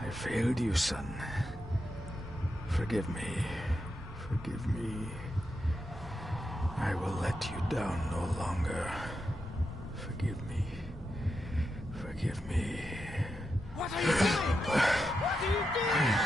I failed you, son. Forgive me. Forgive me. I will let you down no longer. Forgive me. Forgive me. What are you doing? What are you doing?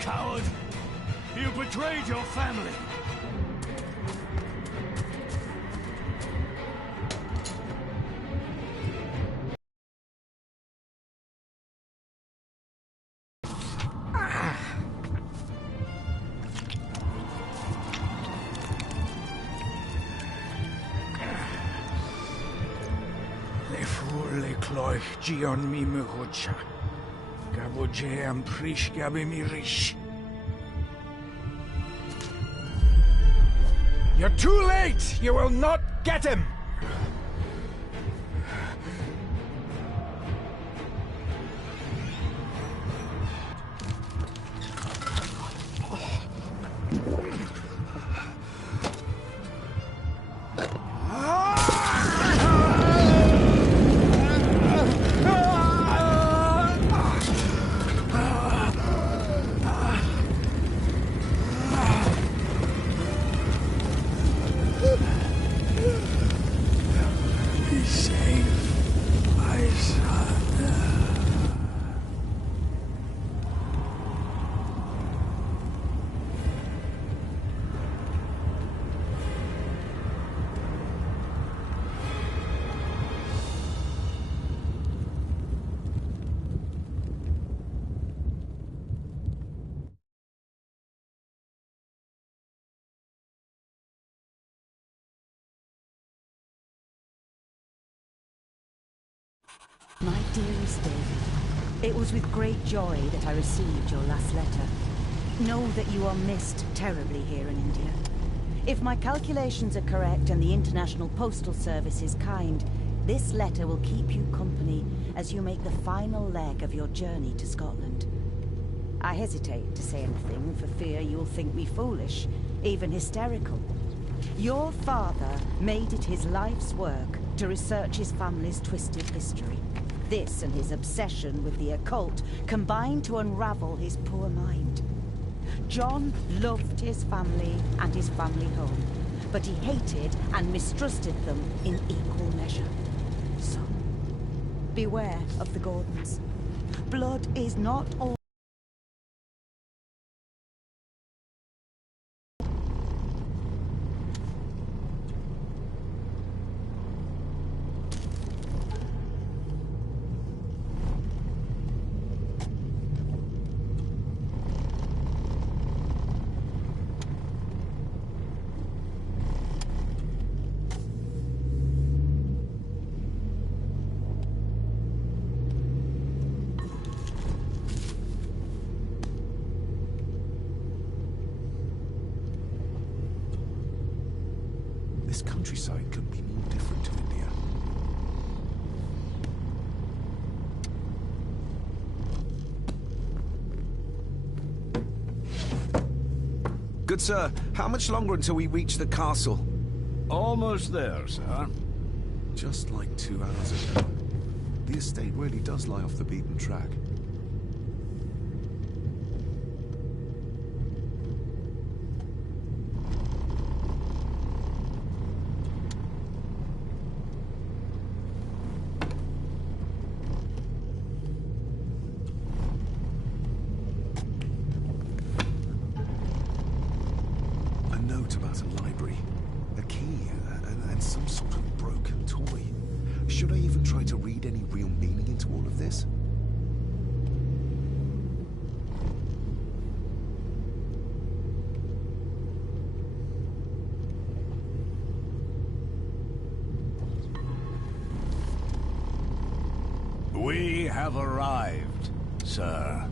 Coward! You betrayed your family! Le fur le cloich gion mi mehucha. Gaboje am prish gabe mi rish. You're too late! You will not get him! My dearest David, it was with great joy that I received your last letter. Know that you are missed terribly here in India. If my calculations are correct and the International Postal Service is kind, this letter will keep you company as you make the final leg of your journey to Scotland. I hesitate to say anything for fear you'll think me foolish, even hysterical. Your father made it his life's work to research his family's twisted history. This and his obsession with the occult combined to unravel his poor mind. John loved his family and his family home, but he hated and mistrusted them in equal measure. So, beware of the Gordons. Blood is not all. This countryside couldn't be more different to India. Good sir, how much longer until we reach the castle? Almost there, sir. Just like 2 hours ago. The estate really does lie off the beaten track. That's a library. A key, and some sort of broken toy. Should I even try to read any real meaning into all of this? We have arrived, sir.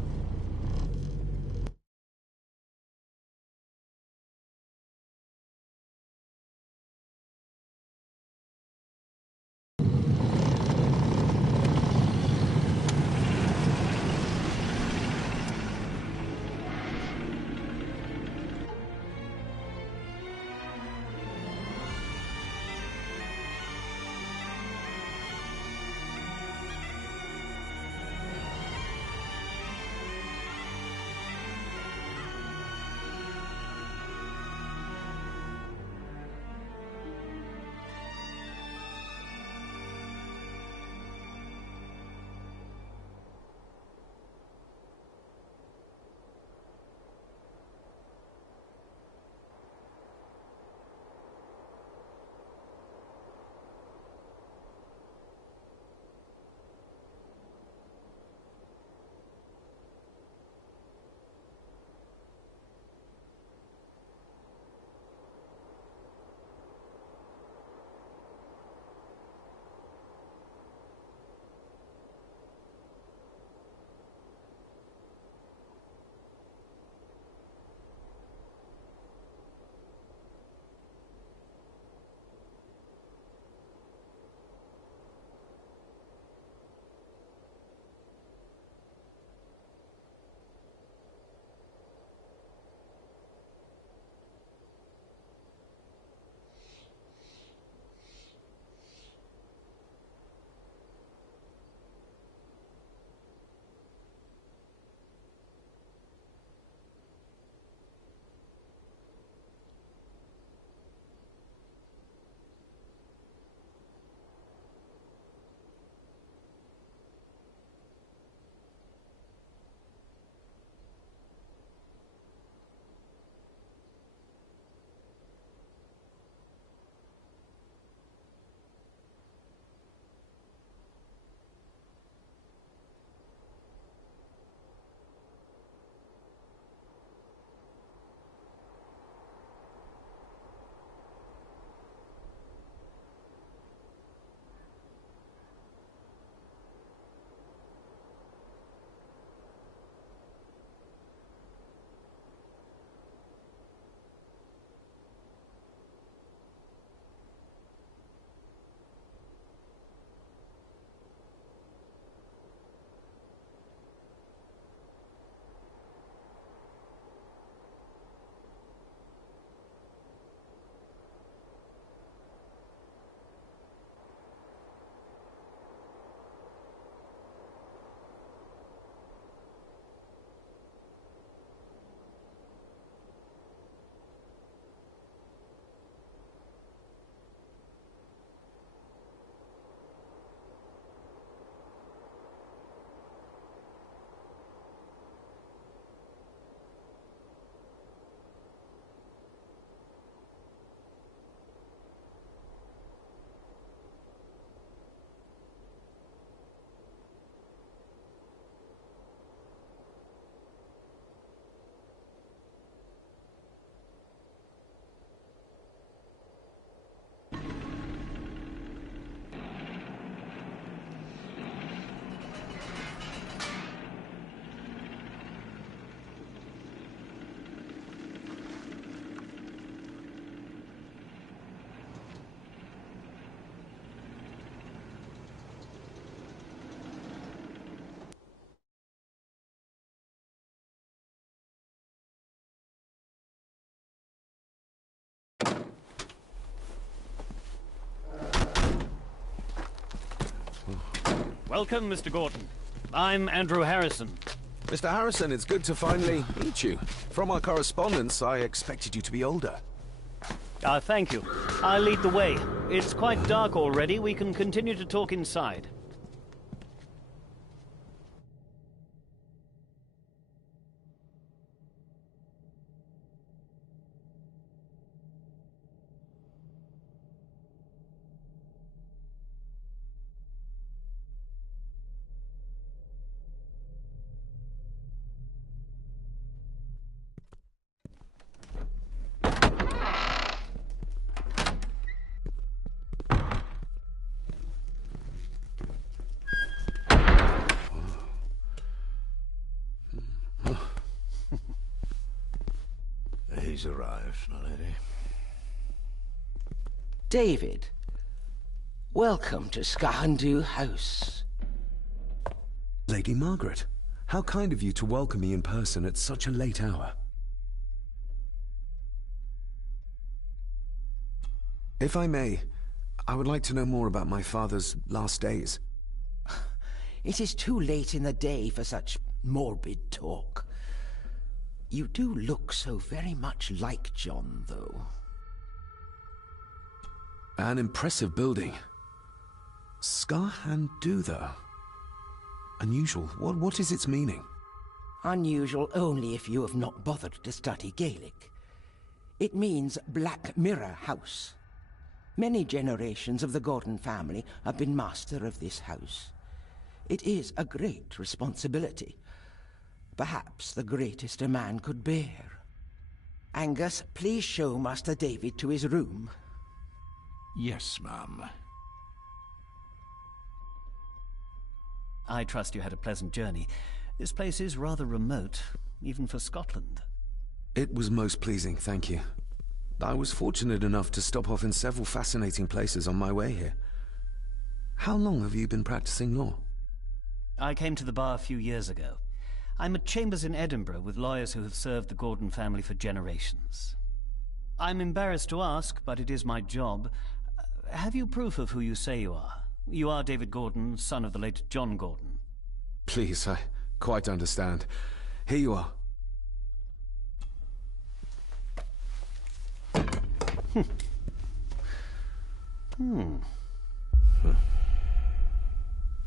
Welcome, Mr. Gordon. I'm Andrew Harrison. Mr. Harrison, it's good to finally meet you. From our correspondence, I expected you to be older. Thank you. I'll lead the way. It's quite dark already. We can continue to talk inside. He's arrived, my lady. David, welcome to Skahandu House. Lady Margaret, how kind of you to welcome me in person at such a late hour. If I may, I would like to know more about my father's last days. It is too late in the day for such morbid talk. You do look so very much like John, though. An impressive building. Skahandu, though. Unusual. What is its meaning? Unusual only if you have not bothered to study Gaelic. It means Black Mirror House. Many generations of the Gordon family have been master of this house. It is a great responsibility. Perhaps the greatest a man could bear. Angus, please show Master David to his room. Yes, ma'am. I trust you had a pleasant journey. This place is rather remote, even for Scotland. It was most pleasing, thank you. I was fortunate enough to stop off in several fascinating places on my way here. How long have you been practicing law? I came to the bar a few years ago. I'm at chambers in Edinburgh with lawyers who have served the Gordon family for generations. I'm embarrassed to ask, but it is my job. Have you proof of who you say you are? You are David Gordon, son of the late John Gordon. Please, I quite understand. Here you are.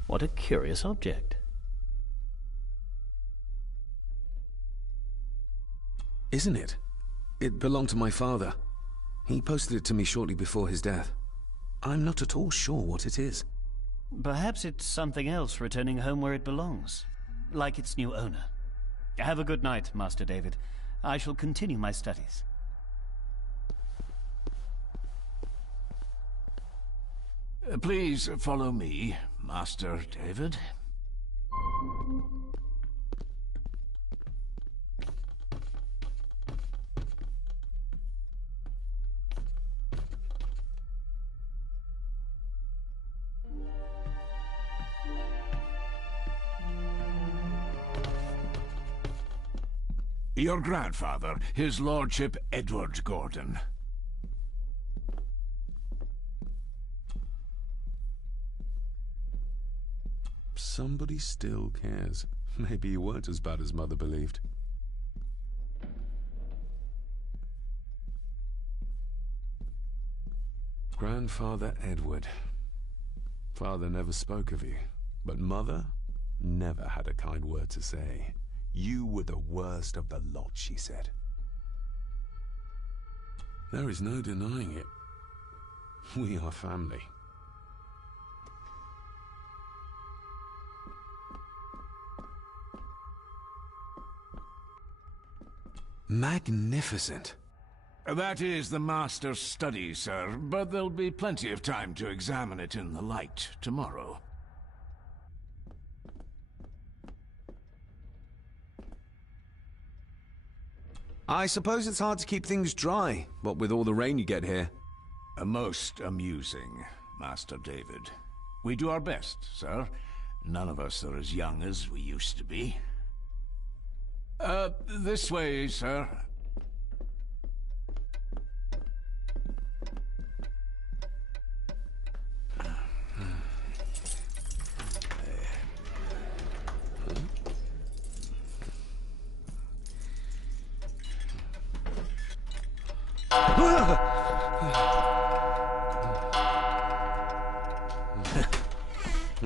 What a curious object. Isn't it? It belonged to my father. He posted it to me shortly before his death. I'm not at all sure what it is. Perhaps it's something else returning home where it belongs, like its new owner. Have a good night, Master David. I shall continue my studies. Please follow me, Master David. Your grandfather, his lordship Edward Gordon. Somebody still cares. Maybe you weren't as bad as Mother believed. Grandfather Edward. Father never spoke of you, but Mother never had a kind word to say. You were the worst of the lot, she said. There is no denying it. We are family. Magnificent. That is the master's study, sir, but there'll be plenty of time to examine it in the light tomorrow. I suppose it's hard to keep things dry, what with all the rain you get here. Most amusing, Master David. We do our best, sir. None of us are as young as we used to be. This way, sir.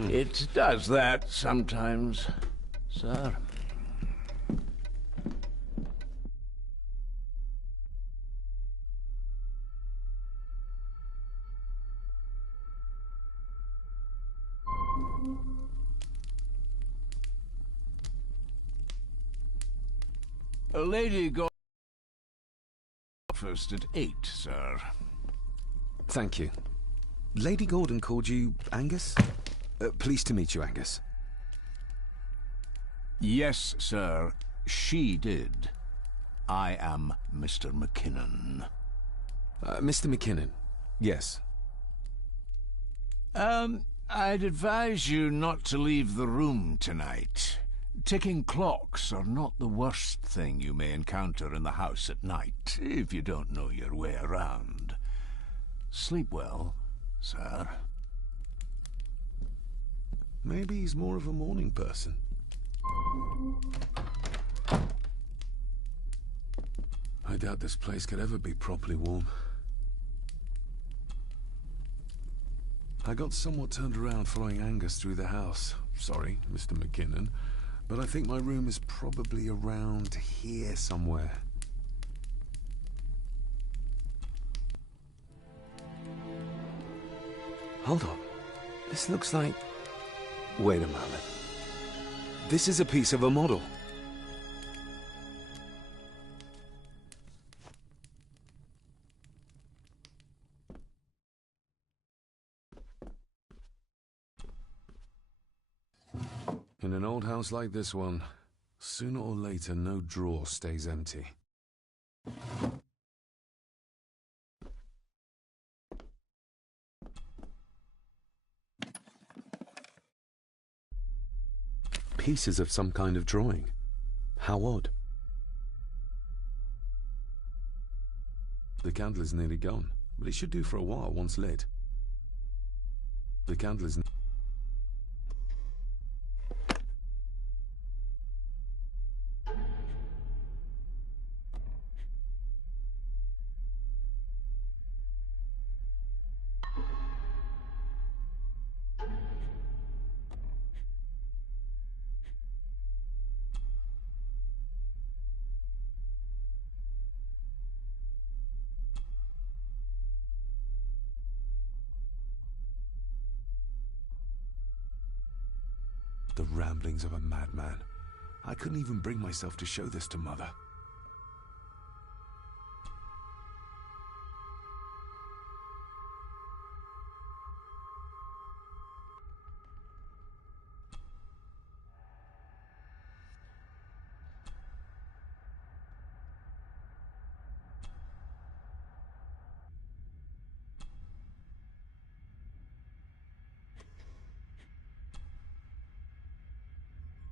It does that sometimes, sir. Lady Go breakfast at 8, sir. Thank you. Lady Gordon called you Angus? Pleased to meet you, Angus. Yes, sir. She did. I am Mr. McKinnon. Mr. McKinnon, yes. I'd advise you not to leave the room tonight. Ticking clocks are not the worst thing you may encounter in the house at night, if you don't know your way around. Sleep well, sir. Maybe he's more of a morning person. I doubt this place could ever be properly warm. I got somewhat turned around following Angus through the house. Sorry, Mr. McKinnon, but I think my room is probably around here somewhere. Hold on. This looks like... Wait a moment. This is a piece of a model. In an old house like this one, sooner or later no drawer stays empty. Pieces of some kind of drawing. How odd. The candle is nearly gone, but it should do for a while once lit. The candle is... The ramblings of a madman. I couldn't even bring myself to show this to Mother.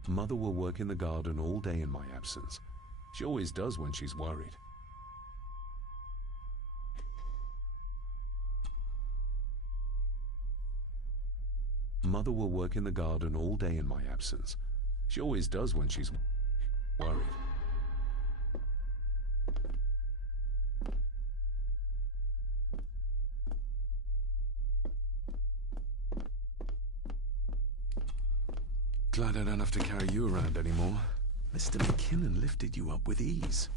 Mother will work in the garden all day in my absence. She always does when she's worried. Mother will work in the garden all day in my absence. She always does when she's worried. Glad I don't have to carry you around anymore. Mr. McKinnon lifted you up with ease.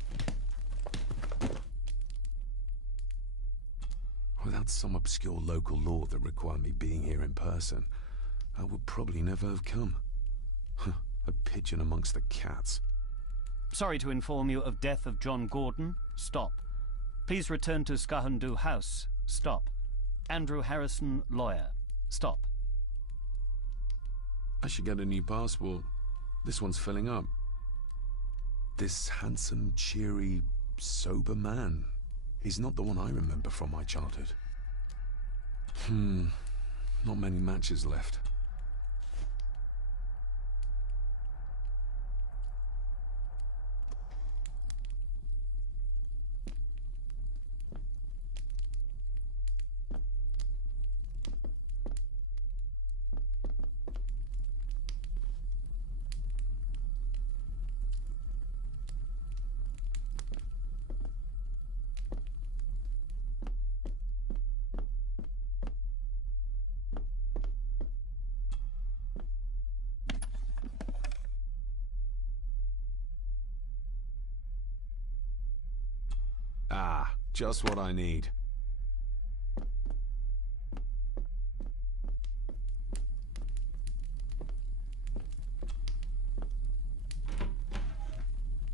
Without some obscure local law that required me being here in person, I would probably never have come. A pigeon amongst the cats. Sorry to inform you of death of John Gordon. Stop. Please return to Skahandu House. Stop. Andrew Harrison, lawyer. Stop. I should get a new passport. This one's filling up. This handsome, cheery, sober man. He's not the one I remember from my childhood. Not many matches left. Ah, just what I need.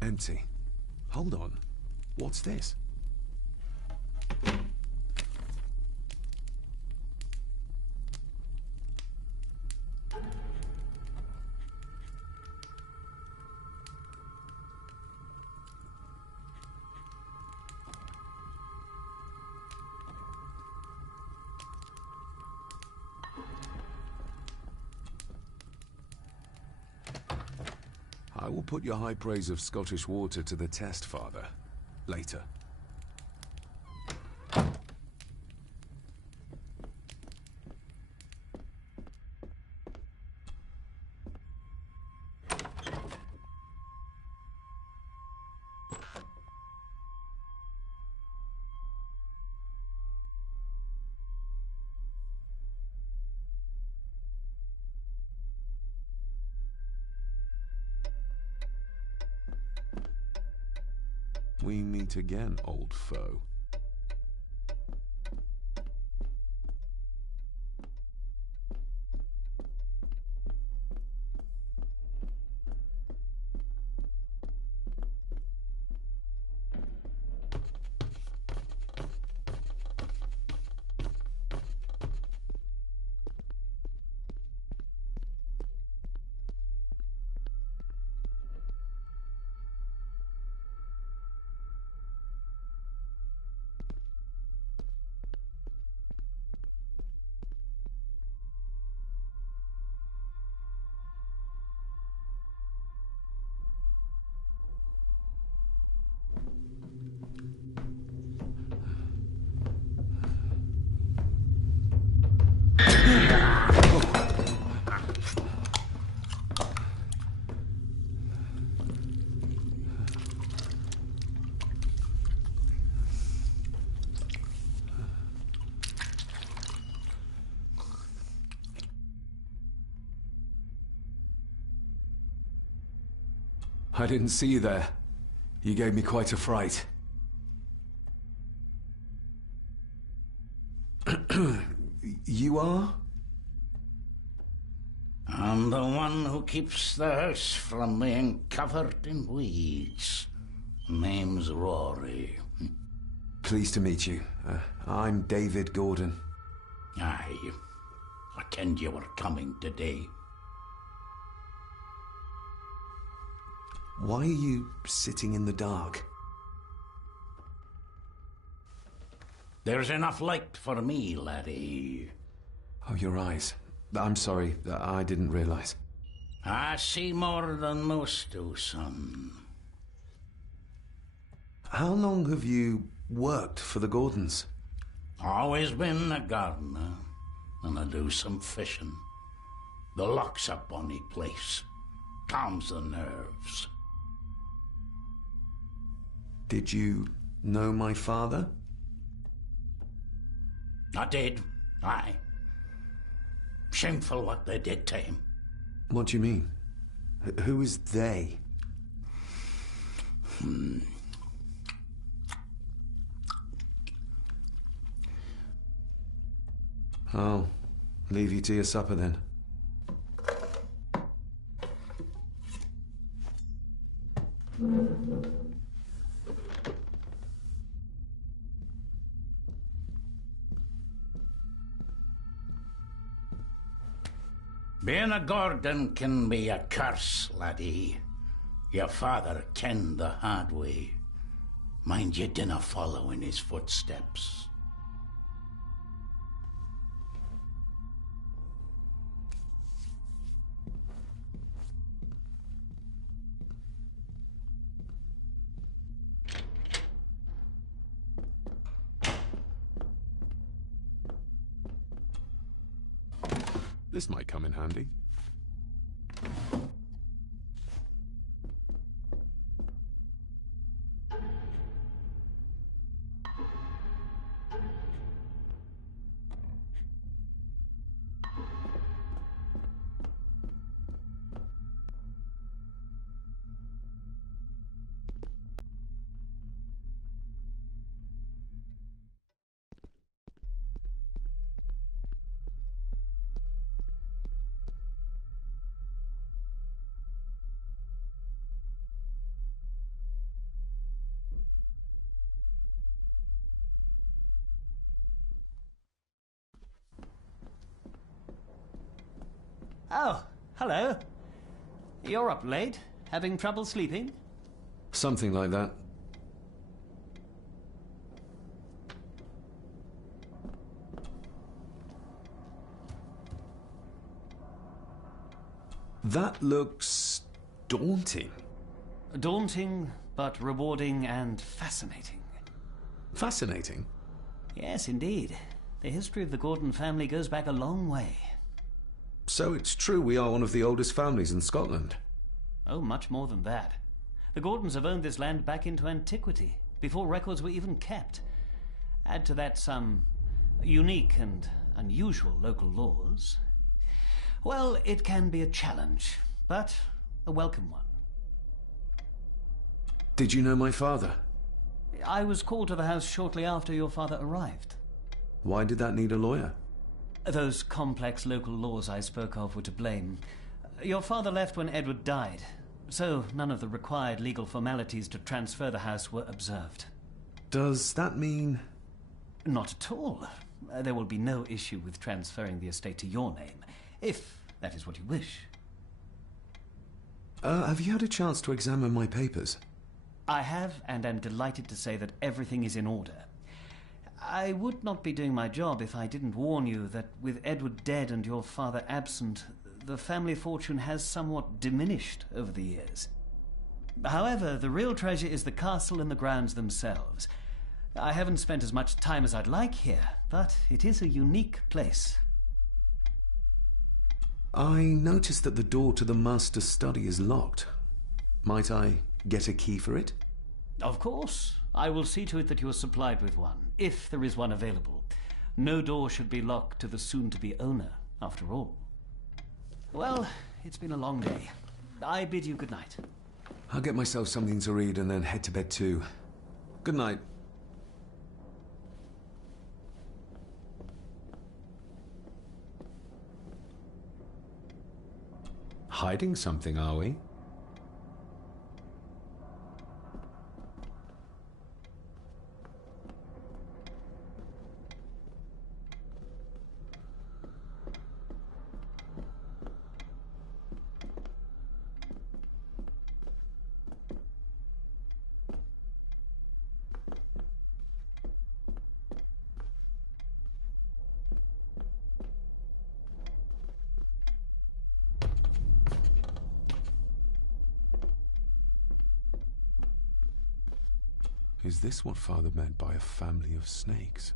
Empty. Hold on. What's this? I will put your high praise of Scottish water to the test, Father. Later. We meet again, old foe. I didn't see you there. You gave me quite a fright. You are? I'm the one who keeps the house from being covered in weeds. Name's Rory. Pleased to meet you. I'm David Gordon. Aye. I kenned you were coming today. Why are you sitting in the dark? There's enough light for me, laddie. Oh, your eyes. I'm sorry, I didn't realize. I see more than most do, son. How long have you worked for the Gordons? Always been a gardener, and I do some fishing. The loch's a bonny place. Calms the nerves. Did you know my father? I did, aye. Shameful what they did to him. What do you mean? Who is they? I'll leave you to your supper then. Being a Gordon can be a curse, laddie. Your father kenned the hard way. Mind you dinna follow in his footsteps. This might come in handy. Oh, hello. You're up late? Having trouble sleeping? Something like that. That looks daunting. Daunting, but rewarding and fascinating. Fascinating? Yes, indeed. The history of the Gordon family goes back a long way. So it's true we are one of the oldest families in Scotland? Oh, much more than that. The Gordons have owned this land back into antiquity, before records were even kept. Add to that some unique and unusual local laws. Well, it can be a challenge, but a welcome one. Did you know my father? I was called to the house shortly after your father arrived. Why did that need a lawyer? Those complex local laws I spoke of were to blame. Your father left when Edward died, so none of the required legal formalities to transfer the house were observed. Does that mean... Not at all. There will be no issue with transferring the estate to your name, if that is what you wish. Have you had a chance to examine my papers? I have, and am delighted to say that everything is in order. I would not be doing my job if I didn't warn you that with Edward dead and your father absent, the family fortune has somewhat diminished over the years. However, the real treasure is the castle and the grounds themselves. I haven't spent as much time as I'd like here, but it is a unique place. I noticed that the door to the master's study is locked. Might I get a key for it? Of course. I will see to it that you are supplied with one, if there is one available. No door should be locked to the soon-to-be owner, after all. Well, it's been a long day. I bid you good night. I'll get myself something to read and then head to bed too. Good night. Hiding something, are we? Is this what Father meant by a family of snakes?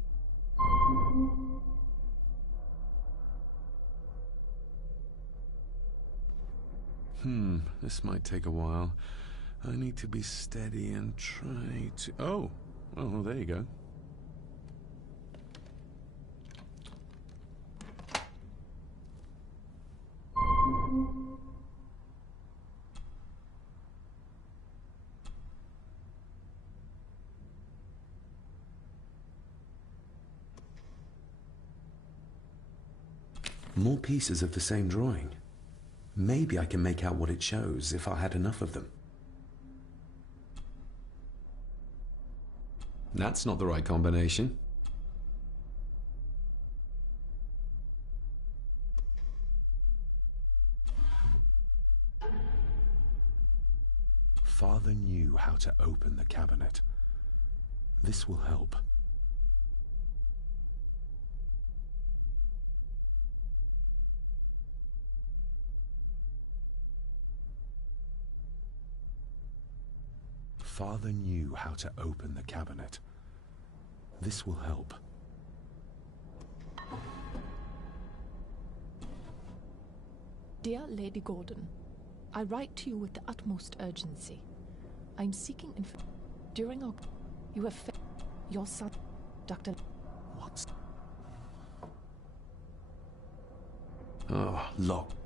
This might take a while. I need to be steady and try to... Oh, well, there you go. More pieces of the same drawing. Maybe I can make out what it shows if I had enough of them. That's not the right combination. Father knew how to open the cabinet. This will help. Father knew how to open the cabinet. This will help. Dear Lady Gordon, I write to you with the utmost urgency. I'm seeking during our... You have your son, Dr. What? Oh, locked.